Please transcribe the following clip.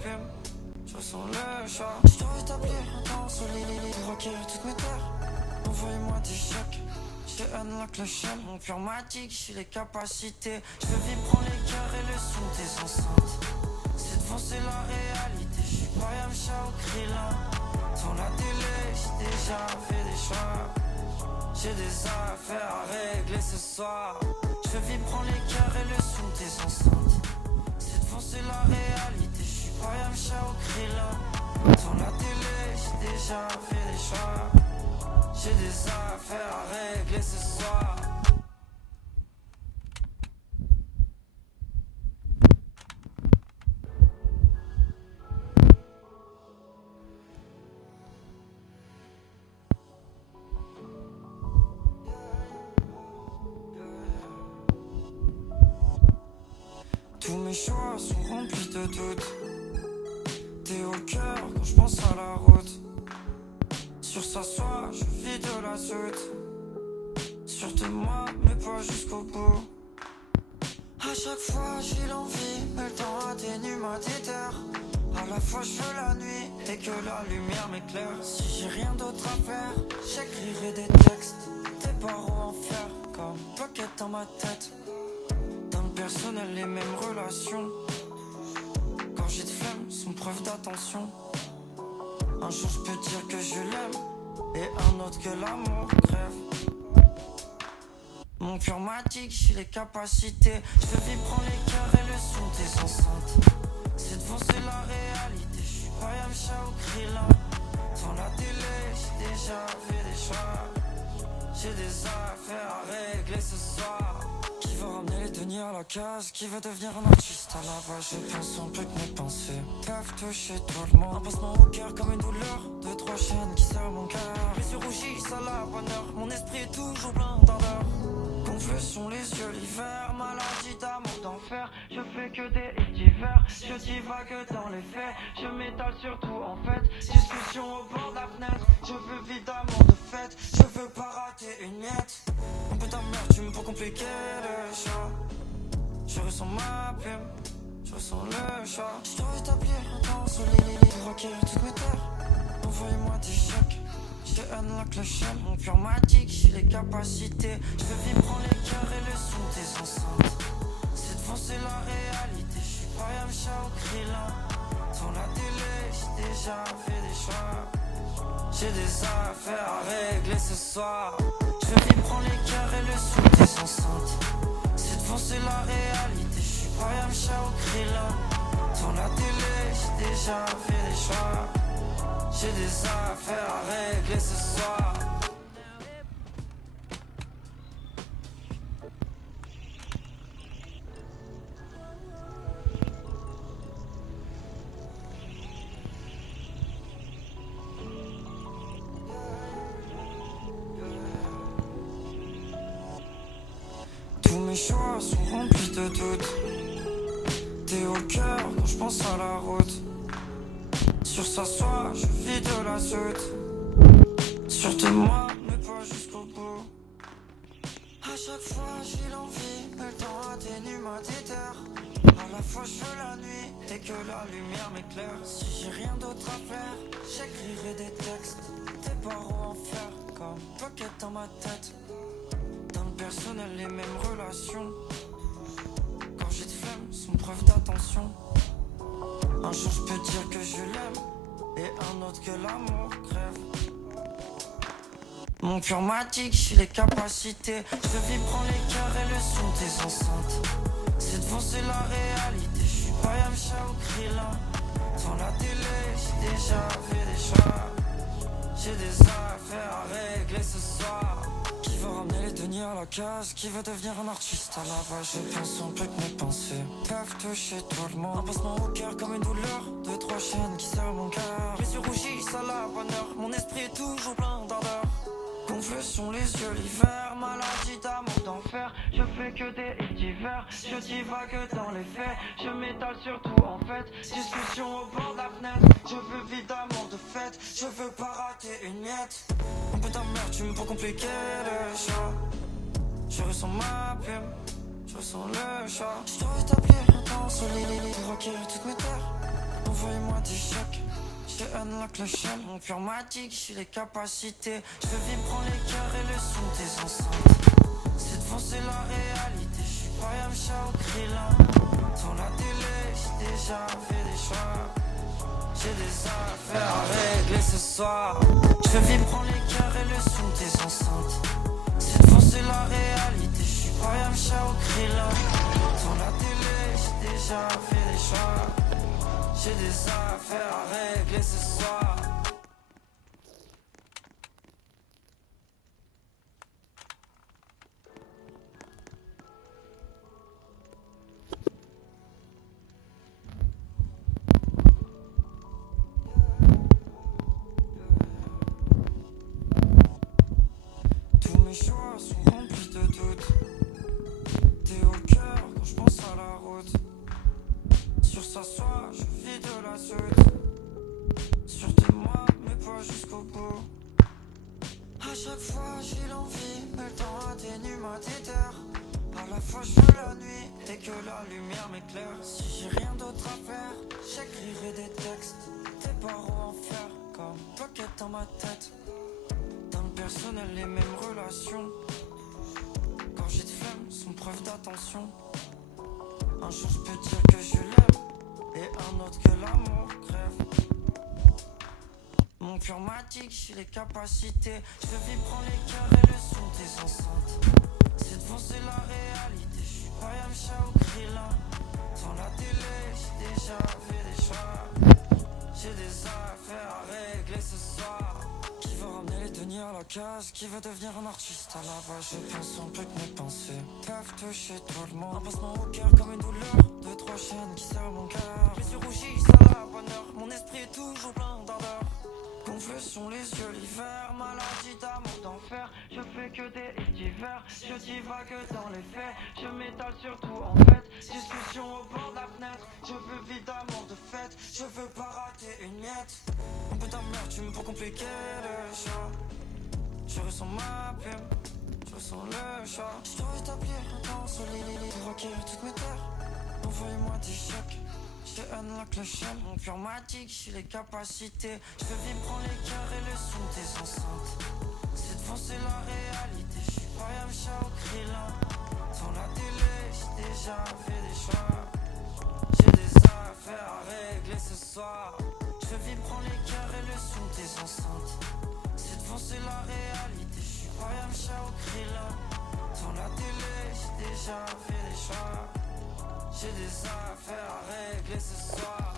plume, je ressens le choc. Je dois établir un temps solide pour acquérir toutes mes terres. Envoyez-moi des chèques, j'ai unlock le shell. Mon pur magic, j'ai les capacités. Je veux vivre, prendre les cœurs et le son des enceintes. Cette fois c'est la réalité, je suis pas Yamcha ou Krillin. Dans la télé, j'ai déjà fait des choix. J'ai des affaires à régler ce soir. Je veux vivre, prendre les cœurs et le son des enceintes. Cette fois c'est la réalité, je suis pas Yamcha ou Krillin. Dans la télé, j'ai déjà fait des choix. J'ai des affaires à régler ce soir. Tous mes choix sont remplis de doutes. T'es au cœur quand je pense à la route. Sur sa soie, je vis de la soute. Sur de moi, mais pas jusqu'au bout. À chaque fois j'ai l'envie, mais le temps atténue ma déterre. À la fois je veux la nuit et que la lumière m'éclaire. Si j'ai rien d'autre à faire, j'écrirai des textes. Des barreaux en fer, comme pocket dans ma tête. Dans le personnel, les mêmes relations. Quand j'ai de flemme, sont preuve d'attention. Un jour je peux dire que je l'aime, et un autre que l'amour crève. Mon pur magic, j'ai les capacités. Je veux vivre, prendre les cœurs et le son des enceintes. Cette fois c'est la réalité, je suis pas Yamcha ou Krillin. Dans la télé, j'ai déjà fait des choix. J'ai des affaires à régler ce soir. Qui veut ramener les deniers à la case? Qui veut devenir un artiste à la base? Je pense un peu que mes pensées peuvent toucher tout le monde. Un passement au cœur comme une douleur. Deux, trois chaînes qui serrent mon cœur. Les yeux rougissent à la bonne heure. Mon esprit est toujours plein d'ardeur. Gonflés sont les yeux l'hiver. Maladie d'amour d'enfer. Je fais que des hits d'hiver. Je divague dans les faits. Je m'étale sur tout en fait. Discussion au bord de la fenêtre. Je veux vivre d'amour de fête. Je veux pas rater une miette. Un peu d'amertume pour compliquer le choix. Je ressens ma plume, je ressens le choix. Je dois établir un temps solide pour acquérir toutes mes terres. Envoyez-moi des chèques, j'ai unlock le shell. Mon pur magic, j'ai les capacités. Je veux vivre, prendre les cœurs et le son des enceintes. Cette fois c'est la réalité, je suis pas Yamcha ou Krillin. Dans la télé, j'ai déjà fait des choix. J'ai des affaires à régler ce soir. Je veux vivre, prendre les cœurs et le son des enceintes. Cette fois c'est la réalité, je suis pas Yamcha ou Krillin. Dans la télé, j'ai déjà fait des choix. J'ai des affaires à régler ce soir. Tous mes choix sont remplis de doutes. T'es au cœur quand je pense à la route. Sur sa soie, je vis de la soute. Sur de moi, mais pas jusqu'au bout. À chaque fois j'ai l'envie, mais le temps atténue ma déterre. À la fois je veux la nuit et que la lumière m'éclaire. Si j'ai rien d'autre à faire, j'écrirai des textes. Des barreaux en fer, comme pocket dans ma tête. Dans le personnel, les mêmes relations. Quand j'ai de flemme, sont preuve d'attention. Un jour je peux dire que je l'aime, et un autre que l'amour crève. Mon pur magic, j'ai les capacités. Je veux vivre, prendre les cœurs et le son des enceintes. Cette fois c'est la réalité, je suis pas Yamcha ou Krillin. Dans la télé, j'ai déjà fait des choix. J'ai des affaires à régler ce soir. Qui veut ramener les deniers à la case? Qui veut devenir un artiste à la base? Je pense un peu que mes pensées peuvent toucher tout le monde. Un passement au cœur comme une douleur. Deux, trois chaînes qui serrent mon cœur. Les yeux rougissent à la bonne heure. Mon esprit est toujours plein d'ardeur. Gonflés sont les yeux l'hiver. Maladie d'amour d'enfer. Je fais que des hits d'hiver. Je divague dans les faits. Je m'étale sur tout en fait. Discussion au bord de la fenêtre. Je veux vivre d'amour de fête. Je veux pas rater une miette. Un peu d'amertume pour compliquer le choix. Je ressens ma plume, je ressens le choix. Je dois établir un temps solide pour acquérir toutes mes terres. Envoyez-moi des chèques, j'ai unlock le shell. Mon cœur m'a dit que j'ai les capacités. Je veux vivre, prends les cœurs et le son des enceintes. C'est de foncer la réalité, je suis pas Yamcha ou Krillin. Dans la télé, j'ai déjà fait des choix. J'ai des affaires à régler ce soir. Je veux vivre, prends les cœurs et le son des enceintes. C'est de foncer la réalité, je suis pas Yamcha ou Krillin. Dans la télé, j'ai déjà fait des choix. J'ai des affaires à régler ce soir. Tous mes choix sont remplis de doutes. T'es au cœur quand je pense à la route. Sur sa soie, je vis de la soute. Sur tes moi, mais pas jusqu'au bout. À chaque fois j'ai l'envie, mais le temps atténue ma déterre. À la fois je veux la nuit et que la lumière m'éclaire. Si j'ai rien d'autre à faire, j'écrirai des textes. Tes barreaux en fer comme pocket dans ma tête. Dans le personnel les mêmes relations. Quand j'ai de flemme, sont preuve d'attention. Un jour je peux dire que je l'aime, et un autre que l'amour crève. Mon cœur m'a dit que j'ai les capacités. Je veux vivre, prends les cœurs et le son des enceintes. C'est de foncer la réalité, je suis pas Yamcha ou Krillin. Dans la télé, j'ai déjà fait des choix. J'ai des affaires à régler ce soir. Qui veut ramener les deniers à la case? Qui veut devenir un artiste à la base? Je pense en plus que mes pensées peuvent toucher tout le monde. Un passement au cœur comme une douleur. Deux, trois chaînes qui serrent mon cœur. Les yeux rougis, ça la bonne heure. Mon esprit est toujours plein d'ardeur. Gonflés sont les yeux l'hiver, maladie d'amour d'enfer. Je fais que des hits d'hiver, je divague dans les faits. Je m'étale sur tout en fait, discussion au bord de la fenêtre. Je veux vivre d'amour de fête, je veux pas rater une miette. Un peu d'amertume pour compliquer le choix. Je ressens ma plume, je ressens le chat. Je dois établir un temps solide pour requérir toutes mes terres. Envoyez-moi des chèques, j'ai unlock le shell. Mon cœur m'a dit que j'ai les capacités. Je veux vivre, prends les cœurs et le son des enceintes. C'est de foncer la réalité, je suis pas Yamcha ou Krillin. Dans la télé, j'ai déjà fait des choix. J'ai des affaires à régler ce soir. Je veux vivre, prends les cœurs et le son des enceintes. C'est de foncer la réalité, je suis pas Yamcha ou Krillin. Dans la télé, j'ai déjà fait des choix. J'ai des affaires à régler ce soir.